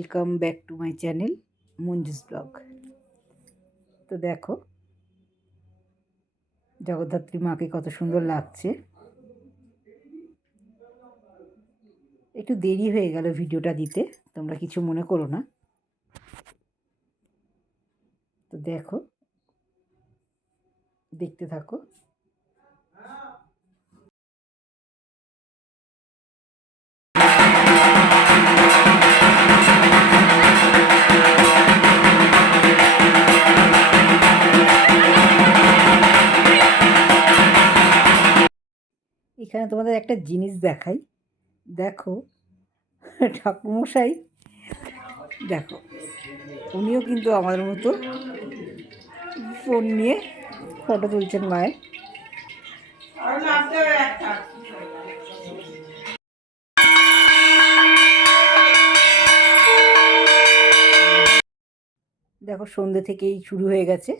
Welcome back to my channel Manju's blog. তো দেখো জগদ্ধাত্রী মাকে কত সুন্দর লাগছে। একটু দেরি হয়ে গেল ভিডিওটা দিতে, তোমরা কিছু মনে করো না। তো দেখো, দেখতে থাকো। এখানে তোমাদের একটা জিনিস দেখাই, দেখো ঠাকুরমশাই, দেখো উনিও কিন্তু আমাদের মতো ফোন নিয়ে ফটো তুলছেন মায়ের। দেখো সন্ধ্যে থেকেই শুরু হয়ে গেছে।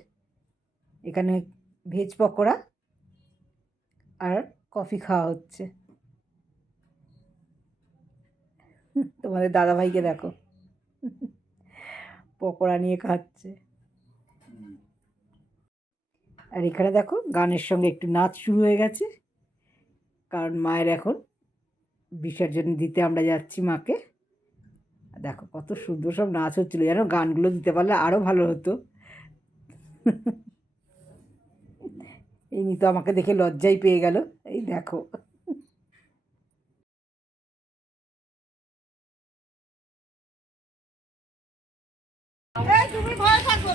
এখানে ভেজ পকোড়া আর কফি খাওয়া হচ্ছে। তোমাদের দাদাভাইকে দেখো পকোড়া নিয়ে খাচ্ছে। আর এখানে দেখো গানের সঙ্গে একটু নাচ শুরু হয়ে গেছে, কারণ মায়ের এখন বিসর্জন দিতে আমরা যাচ্ছি মাকে। দেখো কত সুন্দর সব নাচ হচ্ছিল, যেন গানগুলো দিতে পারলে আরও ভালো হতো। এই তো আমাকে দেখে লজ্জাই পেয়ে গেল। এই দেখো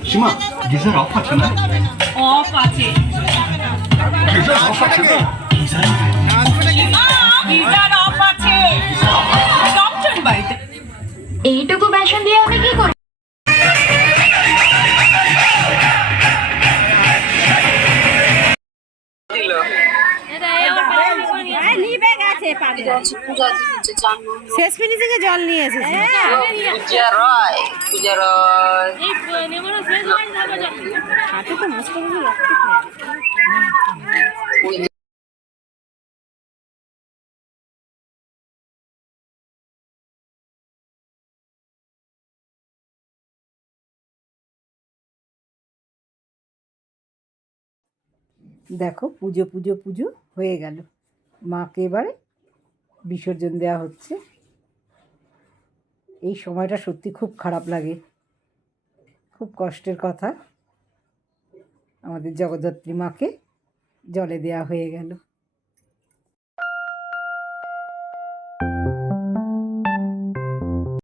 সীমা গিজার অফ আছে না? অফ আছে। গিজার অফ আছে না? গিজার অফ আছে। ডক্টর বাড়িতে এইটুকু বেসন দিয়ে আমি কি করব? শেষ ফিনিশিংয়ে জল নিয়ে এসেছি। হাতে তো মশলাগুলো রাখতে দেখো পুজো পুজো পুজো হয়ে গেল, মাকে এবারে বিসর্জন দেওয়া হচ্ছে। এই সময়টা সত্যি খুব খারাপ লাগে, খুব কষ্টের কথা। আমাদের জগদ্ধাত্রী মাকে জলে দেওয়া হয়ে গেল।